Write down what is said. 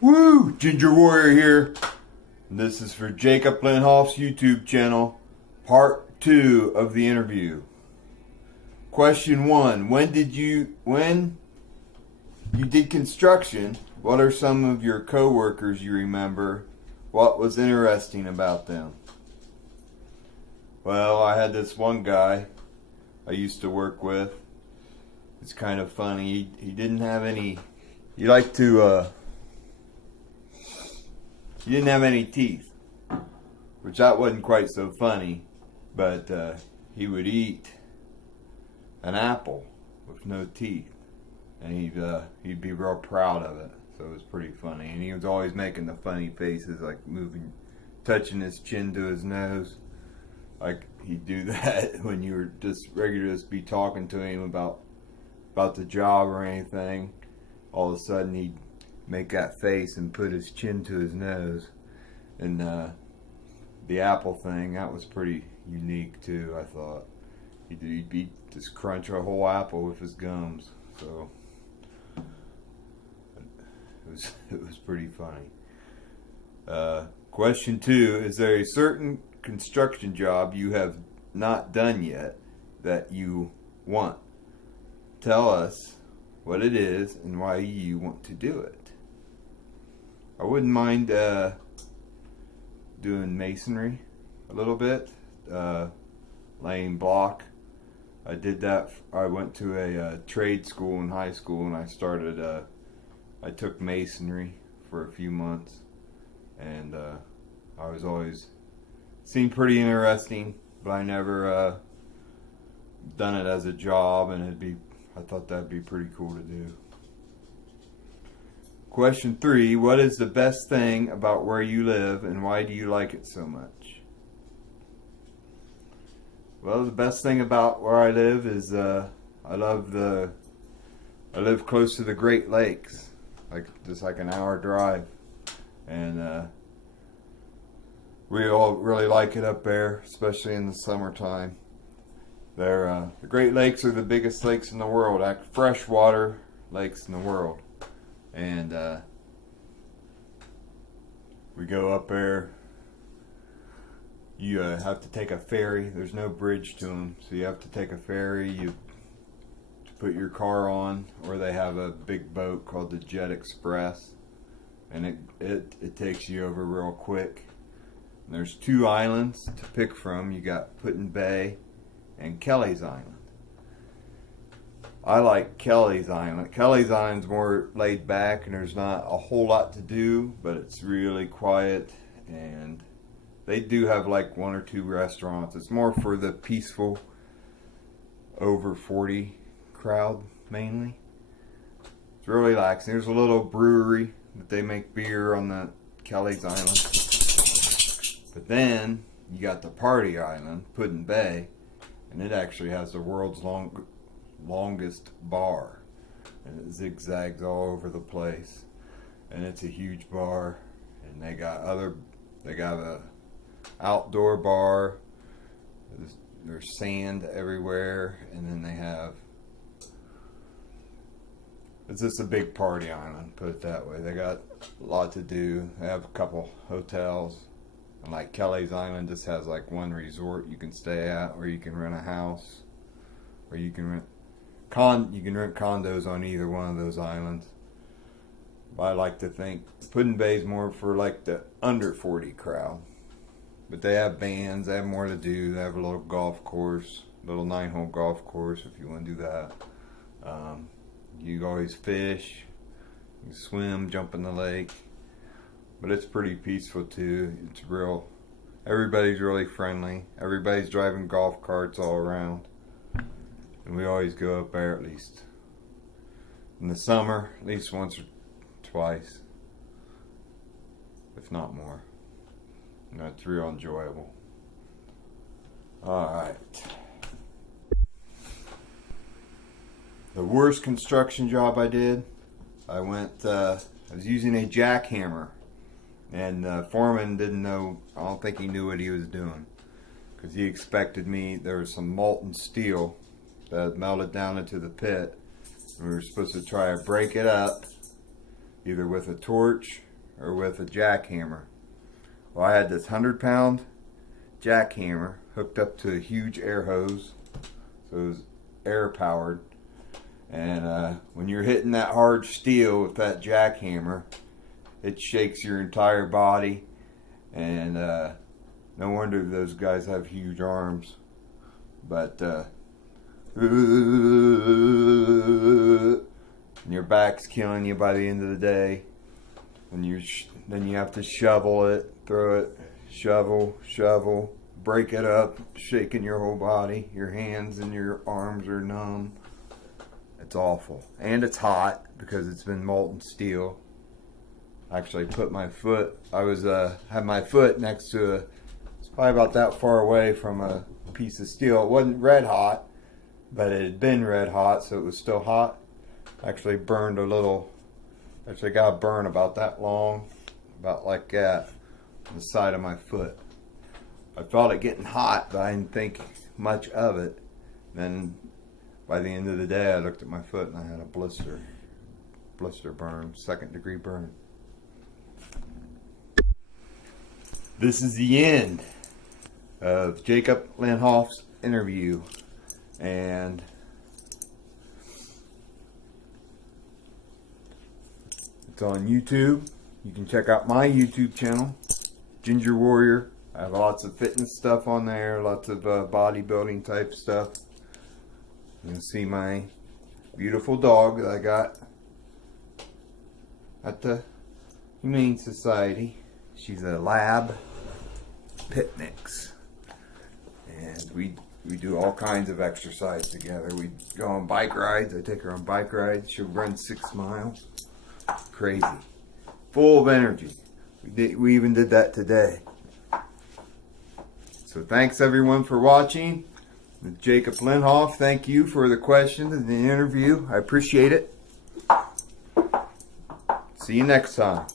Woo! Ginger Warrior here. And this is for Jacob Lenhoff's YouTube channel, part 2 of the interview. Question 1. When you did construction, what are some of your co-workers you remember? What was interesting about them? Well, I had this one guy I used to work with. It's kind of funny. He didn't have any, he liked to, he didn't have any teeth, which that wasn't quite so funny, but he would eat an apple with no teeth, and he'd be real proud of it. So it was pretty funny, and he was always making the funny faces, like touching his chin to his nose, like he'd do that when you were just regular to be talking to him about the job or anything. All of a sudden he'd make that face and put his chin to his nose. And the apple thing, that was pretty unique too, I thought. He'd just crunch a whole apple with his gums. So it was pretty funny. Question 2, is there a certain construction job you have not done yet that you want? Tell us what it is and why you want to do it. I wouldn't mind doing masonry a little bit, laying block. I did that. I went to a trade school in high school, and I took masonry for a few months, and I was always seemed pretty interesting, but I never done it as a job, and I thought that'd be pretty cool to do. Question 3, what is the best thing about where you live and why do you like it so much? Well, the best thing about where I live is I live close to the Great Lakes, just like an hour drive, and we all really like it up there, especially in the summertime. The Great Lakes are the biggest lakes in the world, freshwater lakes in the world. And we go up there. You have to take a ferry. There's no bridge to them, so you have to take a ferry. You put your car on, or they have a big boat called the Jet Express, and it takes you over real quick. And there's 2 islands to pick from. You got Putin Bay and Kelly's Island. I like Kelly's Island. Kelly's Island's more laid back, and there's not a whole lot to do, but it's really quiet, and they do have like 1 or 2 restaurants. It's more for the peaceful over 40 crowd mainly. It's really relaxing. There's a little brewery that they make beer on the Kelly's Island. But then you got the party island, Putin Bay, and it actually has the world's longest bar, and it zigzags all over the place, and it's a huge bar, and they got a outdoor bar. There's sand everywhere, and then it's just a big party island, put it that way. They got a lot to do. They have a couple hotels, and like Kelly's Island just has like 1 resort you can stay at, or you can rent a house, or you can rent condos on either one of those islands. But I like to think Puddin' Bay's more for like the under 40 crowd. But they have bands, they have more to do. They have a little golf course, little 9-hole golf course if you want to do that. You can always fish, you can swim, jump in the lake. But it's pretty peaceful too. Everybody's really friendly. Everybody's driving golf carts all around. And we always go up there at least in the summer, at least once or twice, if not more. And that's real enjoyable. Alright. The worst construction job I did, I was using a jackhammer, and the foreman didn't know, I don't think he knew what he was doing, because he expected there was some molten steel that melted down into the pit, and we were supposed to try to break it up either with a torch or with a jackhammer. Well, I had this 100-pound jackhammer hooked up to a huge air hose, so it was air powered. And when you're hitting that hard steel with that jackhammer, it shakes your entire body. And no wonder those guys have huge arms. But and your back's killing you by the end of the day. And then you have to shovel it, throw it, shovel, break it up, shaking your whole body. Your hands and your arms are numb. It's awful. And it's hot because it's been molten steel. Actually put my foot, had my foot next to it's probably about that far away from a piece of steel. It wasn't red hot, but it had been red hot, so it was still hot. Actually burned a little, actually got a burn about that long, about like that, on the side of my foot. I felt it getting hot, but I didn't think much of it. Then by the end of the day, I looked at my foot and I had a blister burn, 2nd degree burn. This is the end of Jacob Lenhoff's interview, and it's on YouTube. You can check out my YouTube channel, Ginger Warrior. I have lots of fitness stuff on there, lots of bodybuilding type stuff. You can see my beautiful dog that I got at the Humane Society. She's a lab pit mix. And we do all kinds of exercise together. We go on bike rides. I take her on bike rides. She'll run 6 miles. Crazy. Full of energy. We even did that today. So thanks everyone for watching. Jacob Lenhoff, thank you for the questions and the interview. I appreciate it. See you next time.